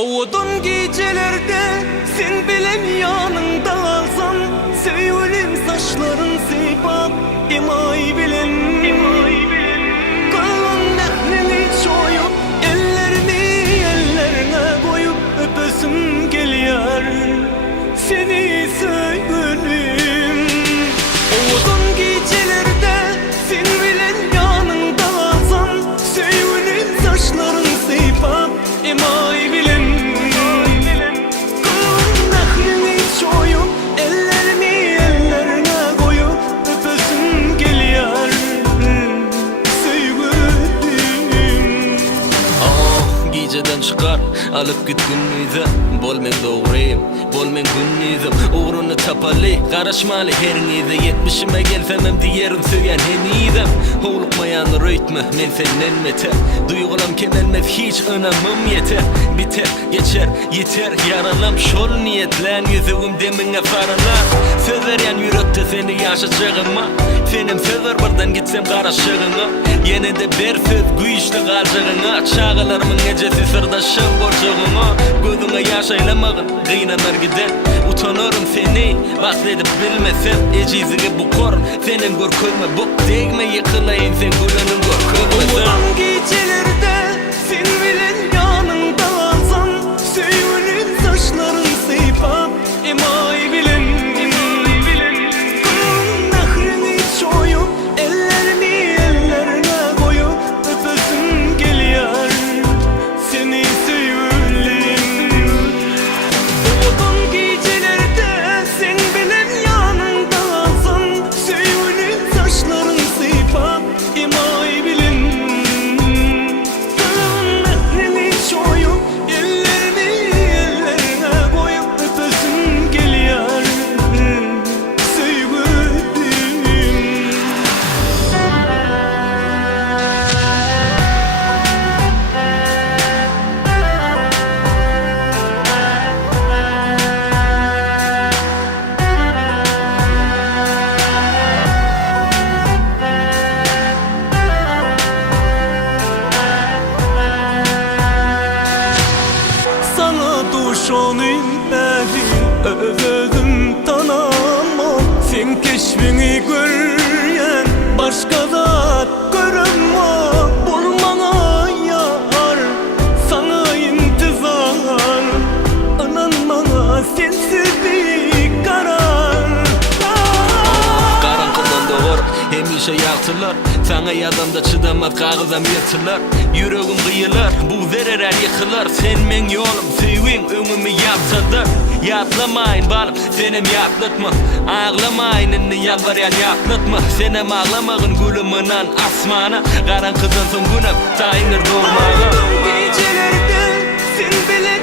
Oğudun gecelerde sen bilen yanında alsam, söyleyim saçların seypap imay bilen kalan nehlini çoyup ellerine koyup öpesim geliyor seni sevgilim. Oğudun gecelerde sen bilen yanında alsam, söyleyim saçların seypap imay bilen çıkar alıp git günnize. Bol men doğrayım, bol men günnizim. Uğrunu tapalı, karışmalı her nide. 70'ime gelsem diyerim söygen henidem. Hulukmayan rütme, men senden meter. Duygulam kemelmez hiç önemim yeter. Biter, geçer, yeter, yaralam şol niyetlen. Yüzüğüm demine faralar. Sözler yan yürekte seni yaşayacağıma. Senim sözler birden gitsem karışığına. Yine de bir söz güçlü kalacağına. Çağılarımın gecesi sırdaşım borcuğuna. Gözüne yaşaylamağın kıynanar giden. Utanırım seni vakledip bilmesen. Ecizige bu korun senin görkülme. Bok değme yıkılayın sen gülünün görkülmesen. Ulan gecelerde sen bilen yanında alsam, söyleyim saçların seypap imay bilen nehrini çoyup ellerine koyup öpesim geliyor seni sevgilim. Oğudun gecelerde sen bilen yanında alsam, söyleyim saçların seypap imay bilen nehrini çoyup ellerine koyup öpesim geliyor sevgilim. Sana duşanın beri özüm tanamam. Sen keşfini göryen başka zat görünme. Bulmana yar, sana intizar. Inanmana sensiz bir karar. Karanlıktan doğur hemişe yaktılar. Sana yadamda çıdamaz kağızam yırtırlar. Yüreğim kıyılar, bu vererer yıkılar. Sen men yolum, sevin önümü yapsadır. Yatlamayın balım, senem yatlıtma. Ağlamayın inni yalvaryan yatlıtma. Senem ağlamağın gülümünden asmana. Karan kızın son günüm, tayinir doğmağa. Gecelerde sen bilen